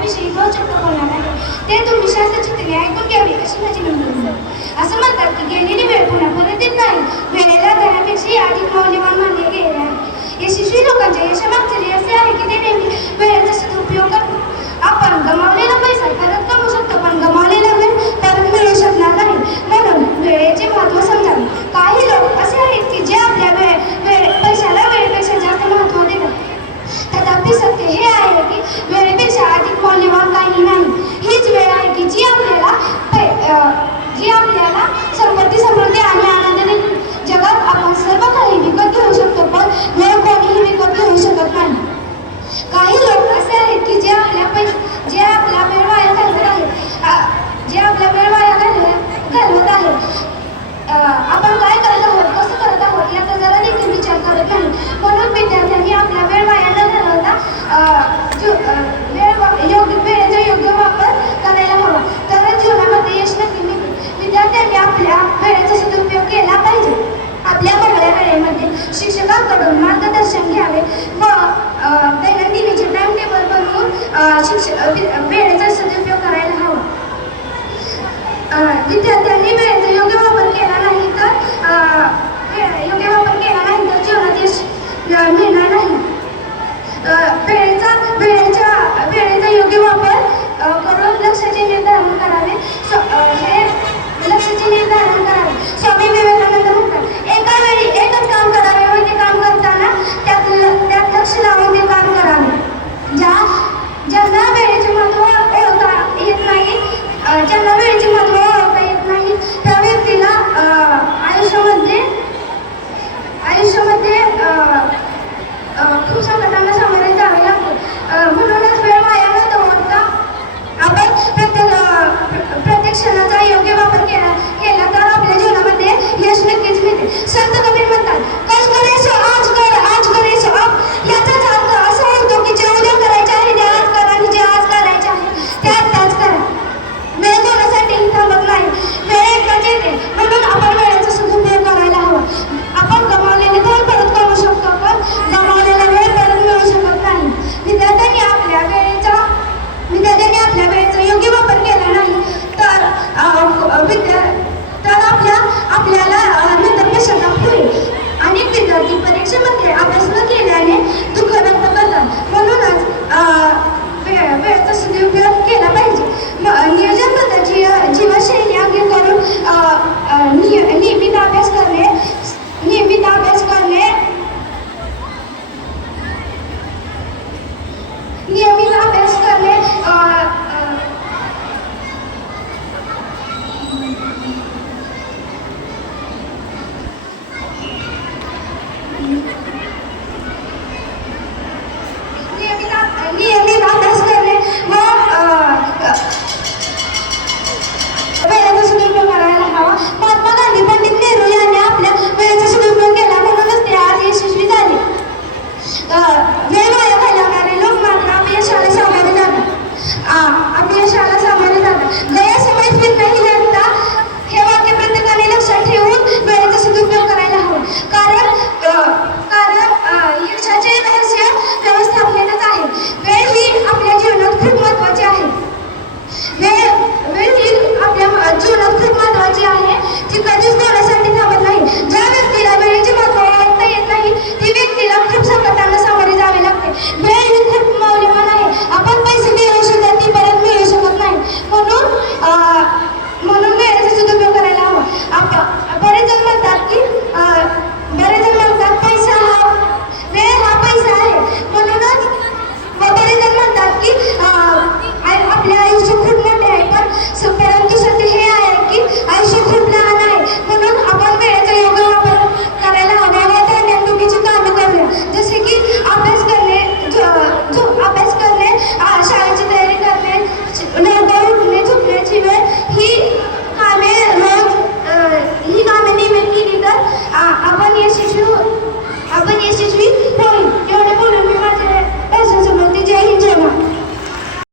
याविषयी रोचक होणार आहे ते तुम्ही शास्त्रचित्रे ऐकून घ्यावी अशी माझी विनंती. असं म्हणतात की गेलेली वेळ पुन्हा परत येत नाही. वेळेला धनापेक्षाही अधिक मौल्यवान मानले गेले आहे. यशस्वी लोकांच्या यशामागचे रहस्य आहे की ते नेहमी वेळेचा सदुपयोग करतात. आपण गमावलेला पैसा परत कमवू शकतो पण गमावलेला वेळ परत मिळू शकणार नाही. म्हणून वेळेचे महत्त्व समजावे. काही लोक असे आहेत की जे आपल्या पैशाला वेळेपेक्षा जास्त महत्त्व देतात. तथापि सत्य हे आहे की वेळेपेक्षा अधिक मौल्यवान काही नाही. हीच वेळ आहे की जी आपल्याला संपत्ती, समृद्धी आणि आनंद देते. जगात आपण सर्व काही विकत घेऊ शकतो पण वेळ कोणीही विकत घेऊ शकत नाही. काही लोक असे आहेत की जे आपला वेळ वाया घालवत आहेत. आपण काय करत आहोत, कसं करत आहोत याचा जरा देखील विचार करत नाही. म्हणून विद्यार्थ्यांनी आपला वेळ वाया न घालवता वेळेचा योग्य वापर करायला हवा. तरच जीवनामध्ये यश नक्की मिळेल. विद्यार्थ्यांनी आपल्या वेळेचा सदुपयोग केला पाहिजे. आपल्या मोकळ्या वेळेमध्ये शिक्षकांकडून मार्गदर्शन घ्यावे व दैनंदिनीचे टाइम टेबल बनवून वेळेचा सदुपयोग करायला हवा. विद्यार्थ्यांनी वेळेचा योग्य वापर केला नाही तर जीवनात यश मिळणार नाही. वेळेचा योग्य वापर करून लक्ष्याचे निर्धारण करावे. स्वामी विवेकानंद म्हणतात, एका वेळी एकच काम करावे व ते काम करताना त्यात लक्ष लावून ते काम करावे. ज्यांना वेळेचे महत्त्व ओळखता येत नाही त्या व्यक्तीला आयुष्यामध्ये खूप संकटांना सामोरे जावे लागते. म्हणूनच वेळ वाया न घालवता आपण प्रत्येक क्षणाचा योग्य वापर केला तर आपल्या जीवनामध्ये यश नक्कीच मिळते. संत कबीर म्हणतात, कश करे सो आज कर, आज करे सो अब. याचाच अर्थ असा होतो की जे उद्या करायचे आहे ते आज करा आणि जे आज करायचे आहे ते आत्ताच करा. वेळ कोणासाठीही थांबत नाही. वेळ एकदाच येते म्हणून आपण वेळेचा सदुपयोग करायला हवा. आपण गमावलेले धन परत करू शकतो पण गमावलेला वेळ परत मिळू शकत नाही. विद्यार्थ्यांनी आपल्या वेळेचा योग्य वापर केला नाही तर आपल्याला नंतर पश्चाताप होईल. अनेक विद्यार्थी परीक्षेमध्ये अभ्यास न केल्याने दुःख व्यक्त करतात. म्हणूनच वेळेचा सदुपयोग केला पाहिजे. नियोजनबद्ध जीवनशैली अंगीकारून नियमित अभ्यास करणे वेळेचा सदुपयोग करायला हवा. महात्मा गांधी, पंडित नेहरू यांनी आपल्या वेळेचा सदुपयोग केला म्हणूनच ते आज यशस्वी झाले. वेळ वाया घालवणारे लोक मात्र अपयशाला सामोरे जातात. गैरसमज नाही लागता हे वाक्य प्रत्येकाने लक्षात ठेवून वेळेचा सदुपयोग करायला हवा. कारण यशाचे रहस्य व्यवस्थापनेतच आहे. वेळ ही आपल्या जीवनात खूप महत्त्वाची आहे. वेळ ही आपल्या जीवनात खूप महत्त्वाची आहे. ती कधीच कोणासाठी थांबत नाही. ज्या व्यक्तीला वेळेचे महत्त्व ओळखता येत नाही ती व्यक्तीला खूप संकटांना सामोरे जावे लागते. वेळ ही खूप मौल्यवान आहे. आपण पैसे मिळवू शकत ती परत मिळू शकत नाही. म्हणून वेळेचा सदुपयोग करायला हवा. बरेच जण म्हणतात वेळ हा पैसा आहे. म्हणूनच बरेच जण म्हणतात की आपले आयुष्य खूप मोठे आहे परंतु सत्य हे आहे की आयुष्य खूप लहान आहे. म्हणून आपण वेळेचा योग्य वापर करायला हवा व दैनंदिनीची कामे करूया. जसे की अभ्यास करणे, शाळेची तयारी करणे, लवकर उठणे, झोपण्याची वेळ ही कामे नियमित केली तर आपण यशस्वी